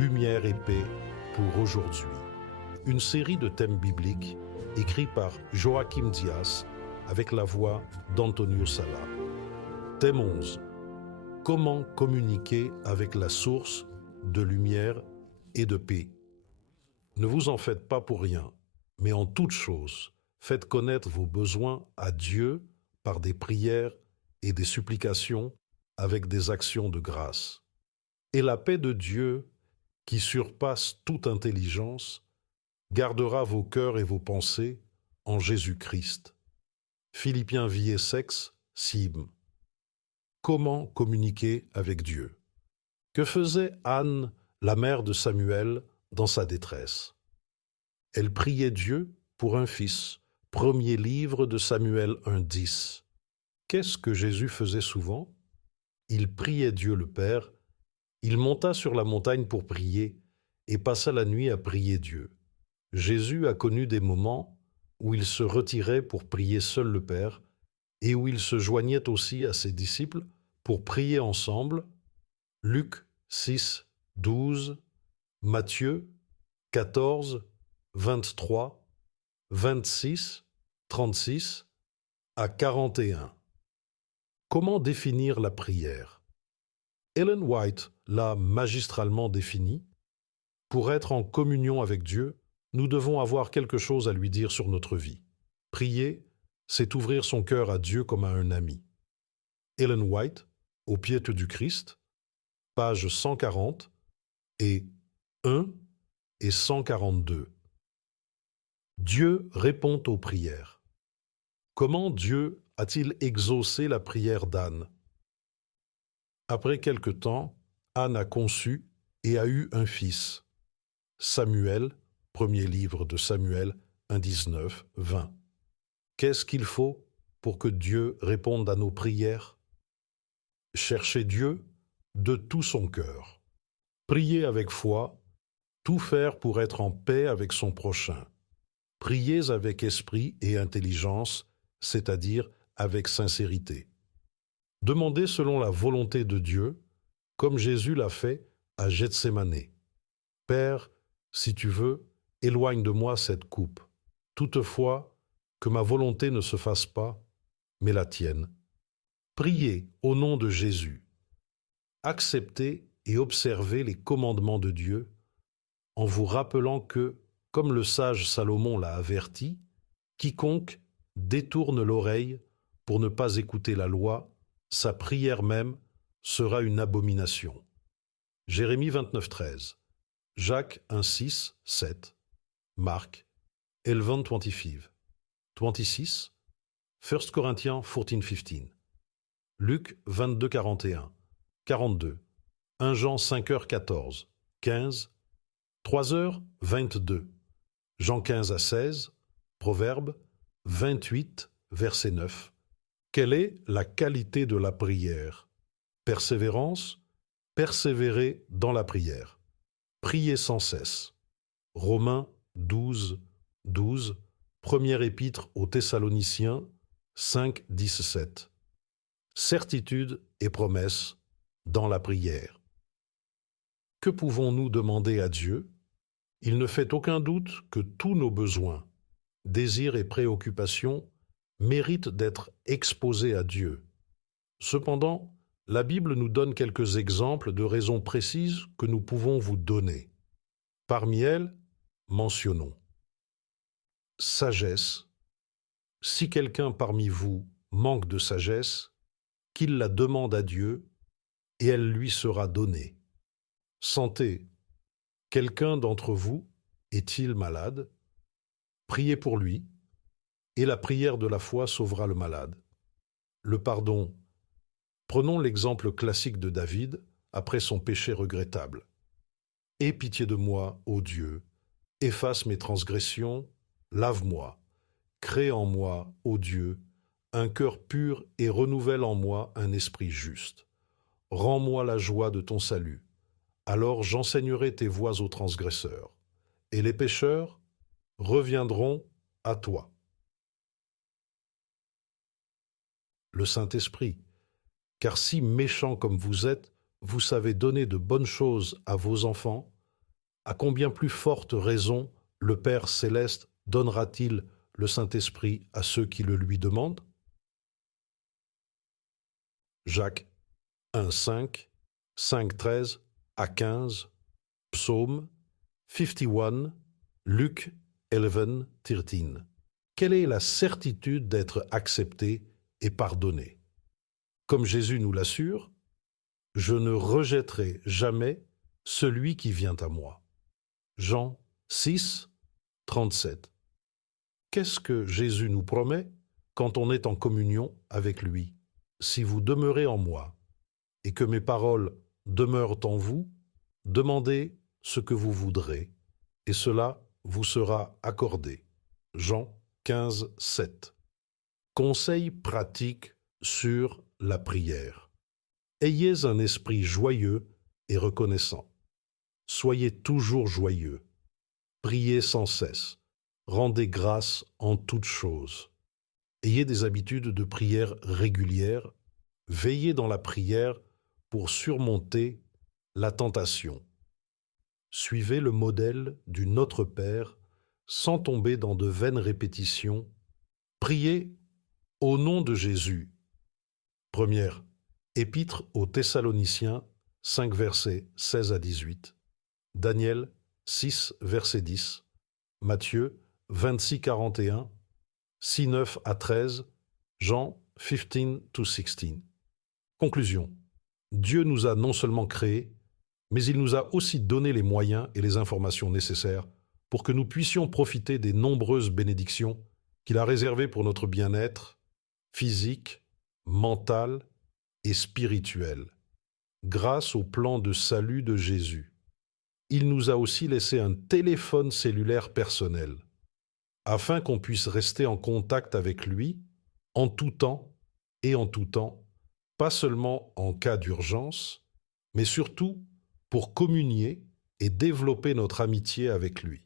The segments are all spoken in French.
Lumière et paix pour aujourd'hui. Une série de thèmes bibliques écrits par Joachim Dias avec la voix d'Antonio Sala. Thème 11. Comment communiquer avec la source de lumière et de paix? Ne vous en faites pas pour rien, mais en toute chose, faites connaître vos besoins à Dieu par des prières et des supplications avec des actions de grâce. Et la paix de Dieu, qui surpasse toute intelligence, gardera vos cœurs et vos pensées en Jésus-Christ. Philippiens Vie et Sexe, Sim. Comment communiquer avec Dieu? Que faisait Anne, la mère de Samuel, dans sa détresse? Elle priait Dieu pour un fils. Premier livre de Samuel 1,10. Qu'est-ce que Jésus faisait souvent? Il priait Dieu le Père. Il monta sur la montagne pour prier et passa la nuit à prier Dieu. Jésus a connu des moments où il se retirait pour prier seul le Père et où il se joignait aussi à ses disciples pour prier ensemble. Luc 6, 12, Matthieu 14, 23, 26, 36 à 41. Comment définir la prière? Ellen White l'a magistralement définie. Pour être en communion avec Dieu, nous devons avoir quelque chose à lui dire sur notre vie. Prier, c'est ouvrir son cœur à Dieu comme à un ami. Ellen White, Au pied du Christ, pages 140 et 1 et 142. Dieu répond aux prières. Comment Dieu a-t-il exaucé la prière d'Anne? Après quelque temps, Anne a conçu et a eu un fils. Samuel, premier livre de Samuel 1,19, 20. Qu'est-ce qu'il faut pour que Dieu réponde à nos prières? Chercher Dieu de tout son cœur. Prier avec foi, tout faire pour être en paix avec son prochain. Priez avec esprit et intelligence, c'est-à-dire avec sincérité. Demandez selon la volonté de Dieu, comme Jésus l'a fait à Gethsémane. Père, si tu veux, éloigne de moi cette coupe. Toutefois, que ma volonté ne se fasse pas, mais la tienne. Priez au nom de Jésus. Acceptez et observez les commandements de Dieu en vous rappelant que, comme le sage Salomon l'a averti, quiconque détourne l'oreille pour ne pas écouter la loi, sa prière même sera une abomination. Jérémie 29, 13. Jacques 1, 6, 7. Marc 11, 25. 26. 1 Corinthiens 14, 15. Luc 22, 41. 42. 1 Jean 5h 14. 15. 3h 22. Jean 15 à 16. Proverbe 28, verset 9. Quelle est la qualité de la prière? Persévérance, persévérer dans la prière. Priez sans cesse. Romains 12, 12. Première épître aux Thessaloniciens 5, 17. Certitude et promesse dans la prière. Que pouvons-nous demander à Dieu? Il ne fait aucun doute que tous nos besoins, désirs et préoccupations méritent d'être exposés à Dieu. Cependant, la Bible nous donne quelques exemples de raisons précises que nous pouvons vous donner. Parmi elles, mentionnons sagesse. Si quelqu'un parmi vous manque de sagesse, qu'il la demande à Dieu et elle lui sera donnée. Santé. Quelqu'un d'entre vous est-il malade? Priez pour lui, et la prière de la foi sauvera le malade. Le pardon. Prenons l'exemple classique de David après son péché regrettable. Aie pitié de moi, ô Dieu, efface mes transgressions, lave-moi, crée en moi, ô Dieu, un cœur pur et renouvelle en moi un esprit juste. Rends-moi la joie de ton salut. Alors j'enseignerai tes voies aux transgresseurs, et les pécheurs reviendront à toi. Le Saint-Esprit. Car si méchant comme vous êtes, vous savez donner de bonnes choses à vos enfants, à combien plus forte raison le Père céleste donnera-t-il le Saint-Esprit à ceux qui le lui demandent? Jacques 1,5, 5,13 à 15, Psaume 51, Luc 11,13. Quelle est la certitude d'être accepté et pardonné? Comme Jésus nous l'assure, « Je ne rejetterai jamais celui qui vient à moi ». Jean 6, 37. Qu'est-ce que Jésus nous promet quand on est en communion avec lui? Si vous demeurez en moi et que mes paroles demeurent en vous, demandez ce que vous voudrez, et cela vous sera accordé. Jean 15, 7. Conseil pratique sur la prière. Ayez un esprit joyeux et reconnaissant. Soyez toujours joyeux. Priez sans cesse. Rendez grâce en toutes choses. Ayez des habitudes de prière régulières. Veillez dans la prière pour surmonter la tentation. Suivez le modèle du Notre Père sans tomber dans de vaines répétitions. Priez au nom de Jésus. Première Épître aux Thessaloniciens 5 versets 16 à 18, Daniel 6 verset 10, Matthieu 26 41, 6 9 à 13, Jean 15-16. Conclusion. Dieu nous a non seulement créés, mais il nous a aussi donné les moyens et les informations nécessaires pour que nous puissions profiter des nombreuses bénédictions qu'il a réservées pour notre bien-être physique, mental et spirituel, grâce au plan de salut de Jésus. Il nous a aussi laissé un téléphone cellulaire personnel, afin qu'on puisse rester en contact avec lui en tout temps et en tout temps, pas seulement en cas d'urgence, mais surtout pour communier et développer notre amitié avec lui.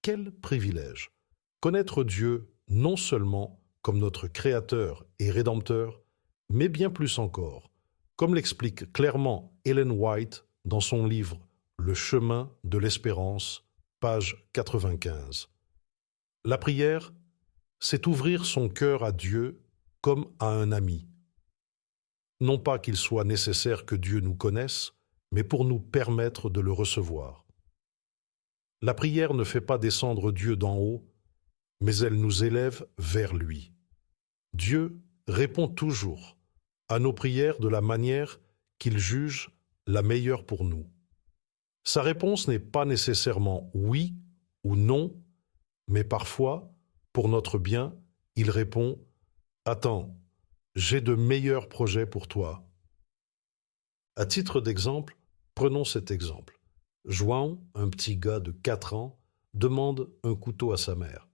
Quel privilège! Connaître Dieu non seulement comme notre Créateur et Rédempteur, mais bien plus encore, comme l'explique clairement Ellen White dans son livre « Le chemin de l'espérance », page 95. La prière, c'est ouvrir son cœur à Dieu comme à un ami. Non pas qu'il soit nécessaire que Dieu nous connaisse, mais pour nous permettre de le recevoir. La prière ne fait pas descendre Dieu d'en haut, mais elle nous élève vers lui. Dieu répond toujours à nos prières de la manière qu'il juge la meilleure pour nous. Sa réponse n'est pas nécessairement oui ou non, mais parfois, pour notre bien, il répond « Attends, j'ai de meilleurs projets pour toi. » À titre d'exemple, prenons cet exemple. João, un petit gars de 4 ans, demande un couteau à sa mère.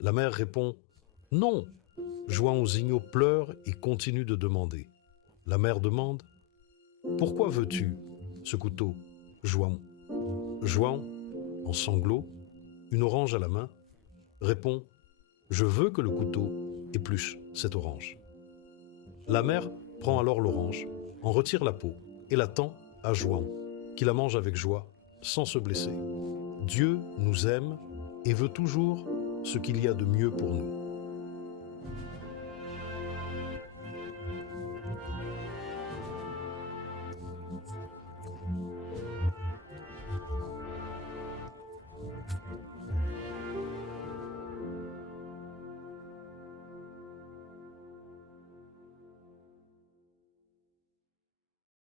La mère répond « Non !» Joãozinho pleure et continue de demander. La mère demande « Pourquoi veux-tu ce couteau, João ?» João, en sanglots, une orange à la main, répond « Je veux que le couteau épluche cette orange. » La mère prend alors l'orange, en retire la peau et la tend à João, qui la mange avec joie, sans se blesser. Dieu nous aime et veut toujours ce qu'il y a de mieux pour nous.